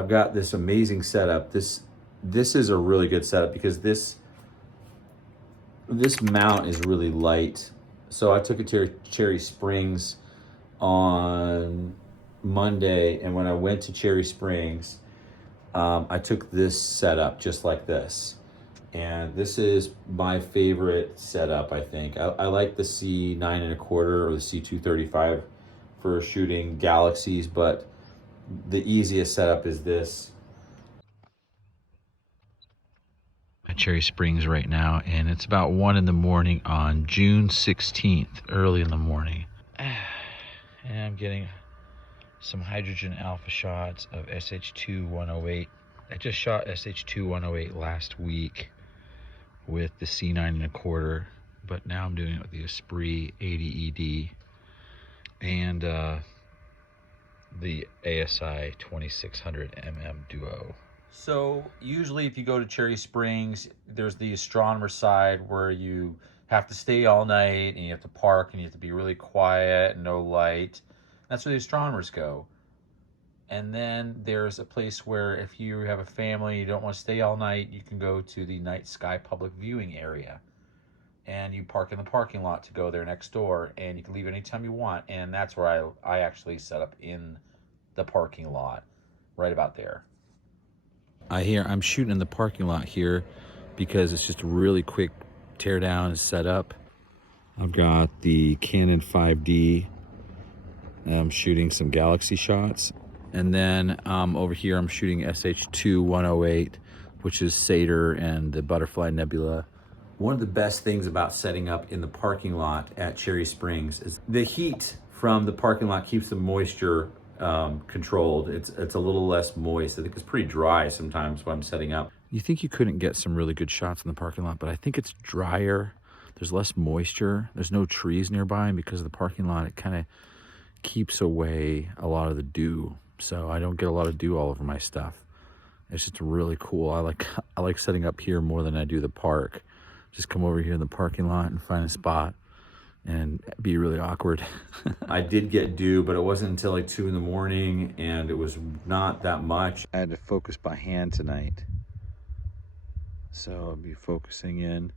I've got this amazing setup. This is a really good setup because this mount is really light. So I took it to Cherry Springs on Monday, and when I went to Cherry Springs, I took this setup just like this. And this is my favorite setup, I think. I like the C9 1/4 or the C235 for shooting galaxies, but the easiest setup is this. At Cherry Springs right now, and it's about 1 in the morning on June 16th, early in the morning. And I'm getting some hydrogen alpha shots of SH2-108. I just shot SH2-108 last week with the C9 1/4, but now I'm doing it with the Esprit 80 ED and the ASI 2600 Duo. So usually if you go to Cherry Springs, there's the astronomer side where you have to stay all night and you have to park and you have to be really quiet, no light. That's where the astronomers go. And then there's a place where if you have a family, you don't want to stay all night, you can go to the night sky public viewing area. And you park in the parking lot to go there next door, and you can leave anytime you want. And that's where I actually set up in the parking lot, right about there. I'm shooting in the parking lot here because it's just a really quick tear down and set up. I've got the Canon 5D. I'm shooting some galaxy shots. And then over here I'm shooting SH2-108, which is Sadr and the Butterfly Nebula. One of the best things about setting up in the parking lot at Cherry Springs is the heat from the parking lot keeps the moisture controlled. It's a little less moist. I think it's pretty dry sometimes when I'm setting up. You think you couldn't get some really good shots in the parking lot, but I think it's drier. There's less moisture. There's no trees nearby, and because of the parking lot, it kind of keeps away a lot of the dew. So I don't get a lot of dew all over my stuff. It's just really cool. I like setting up here more than I do the park. Just come over here in the parking lot and find a spot and be really awkward. I did get dew, but it wasn't until like 2 in the morning, and it was not that much. I had to focus by hand tonight. So I'll be focusing in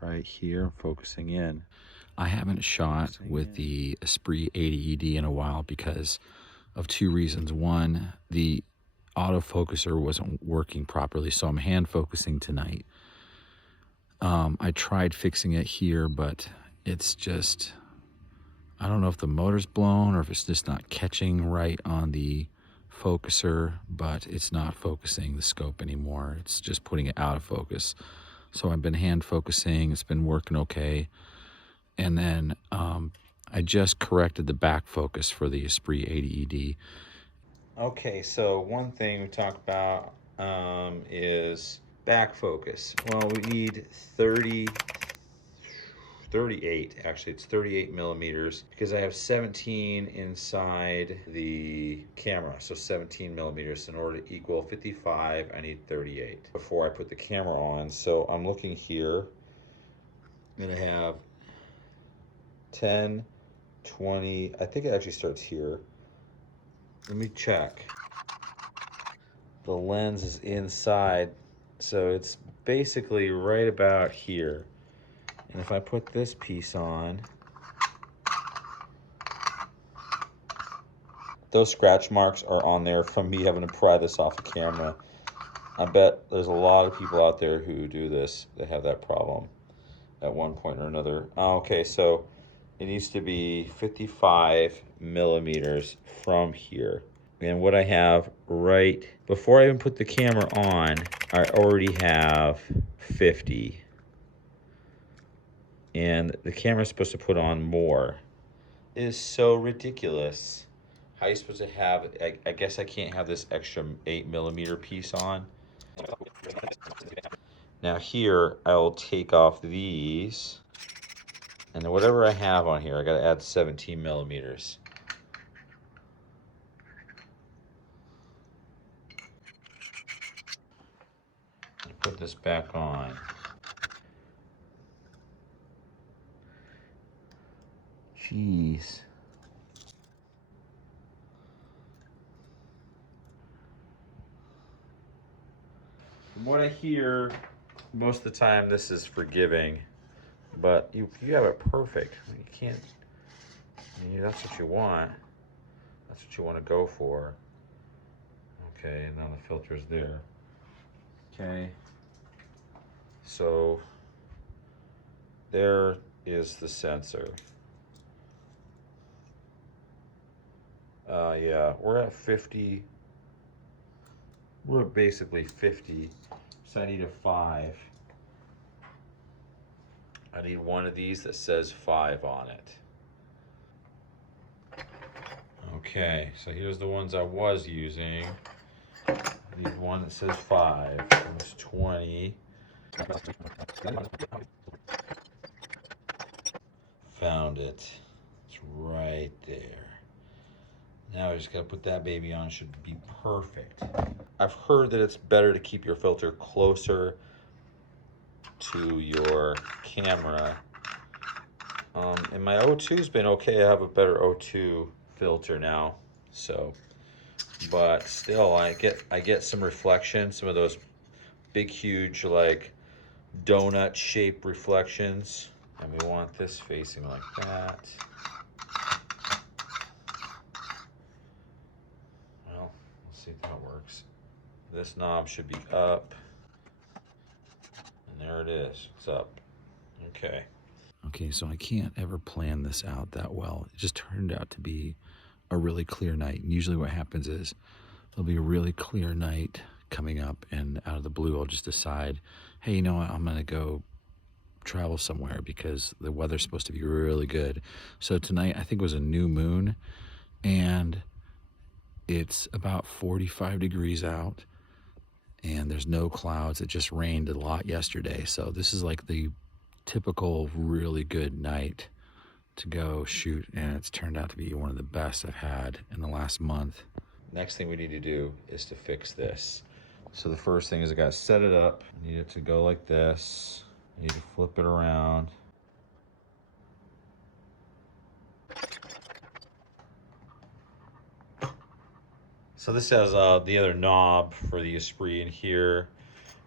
right here, focusing in. I haven't shot with the Esprit 80 ED in a while because of 2 reasons. One, the autofocuser wasn't working properly, so I'm hand focusing tonight. I tried fixing it here, but it's just, I don't know if the motor's blown or if it's just not catching right on the focuser, but it's not focusing the scope anymore. It's just putting it out of focus. So I've been hand focusing. It's been working okay. And then I just corrected the back focus for the Esprit 80 ED. Okay, so one thing we talked about is back focus. Well, we need 38, actually it's 38 millimeters because I have 17 inside the camera, so 17 millimeters. In order to equal 55, I need 38 before I put the camera on. So I'm looking here, I'm gonna have 10, 20, I think it actually starts here. Let me check. The lens is inside, so it's basically right about here. And if I put this piece on, those scratch marks are on there from me having to pry this off the camera. I bet there's a lot of people out there who do this, that have that problem at one point or another. Okay, so it needs to be 55 millimeters from here. And what I have right before I even put the camera on, I already have 50. And the camera's supposed to put on more. It is so ridiculous. How are you supposed to have it? I guess I can't have this extra 8 millimeter piece on. Now here, I will take off these. And then whatever I have on here, I gotta add 17 millimeters. Put this back on. Jeez. From what I hear, most of the time this is forgiving, but you have it perfect. You can't, that's what you want. That's what you want to go for. Okay, and now the filter's there. Okay. So there is the sensor. Yeah, we're at 50. We're basically 50. So I need a 5. I need one of these that says 5 on it. Okay, so here's the ones I was using. I need one that says 5. It's 20. Found it. It's right there. Now I just gotta put that baby on. It should be perfect. I've heard that it's better to keep your filter closer to your camera. And my O2's been okay. I have a better O2 filter now. So, but still, I get some reflection, some of those big, huge, like donut shaped reflections. And we want this facing like that. Well, let's see if that works. This knob should be up. And there it is. It's up. Okay. Okay, so I can't ever plan this out that well. It just turned out to be a really clear night. And usually what happens is there'll be a really clear night coming up, and out of the blue I'll just decide, hey, you know what, I'm gonna go travel somewhere because the weather's supposed to be really good. So tonight I think it was a new moon, and it's about 45 degrees out and there's no clouds. It just rained a lot yesterday. So this is like the typical really good night to go shoot, and it's turned out to be one of the best I've had in the last month. Next thing we need to do is to fix this. So the first thing is I gotta set it up. I need it to go like this. I need to flip it around. So this has the other knob for the Esprit in here.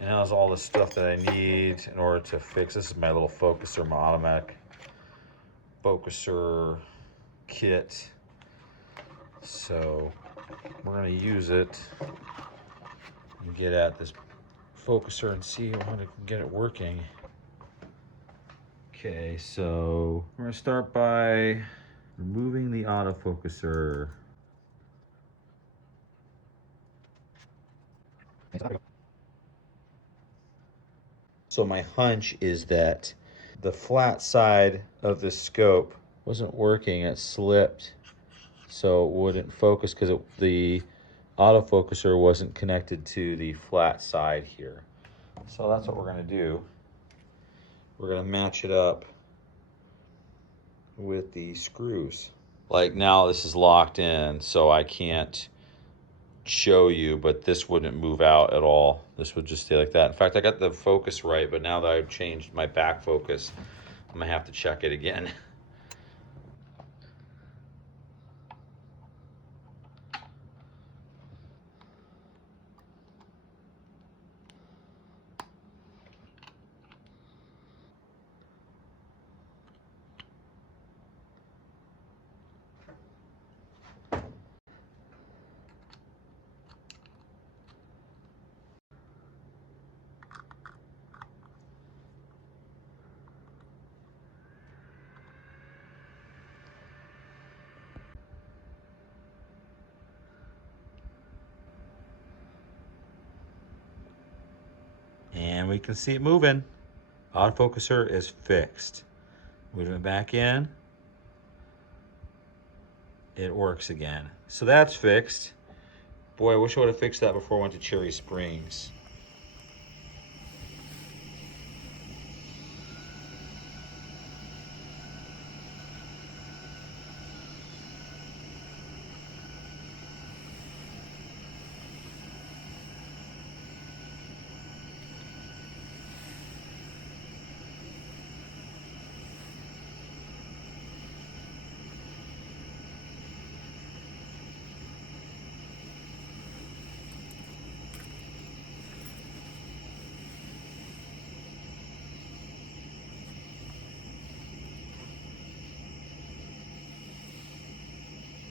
And it has all the stuff that I need in order to fix. This is my little focuser, my automatic focuser kit. So we're gonna use it and get at this focuser and see how to get it working. Okay, so we're gonna start by removing the autofocuser. So my hunch is that the flat side of the scope wasn't working, it slipped, so it wouldn't focus because the autofocuser wasn't connected to the flat side here. So that's what we're gonna do. We're gonna match it up with the screws. Like now this is locked in, so I can't show you, but this wouldn't move out at all. This would just stay like that. In fact, I got the focus right, but now that I've changed my back focus, I'm gonna have to check it again. And we can see it moving. Autofocuser is fixed. Move it back in. It works again. So that's fixed. Boy, I wish I would have fixed that before I went to Cherry Springs.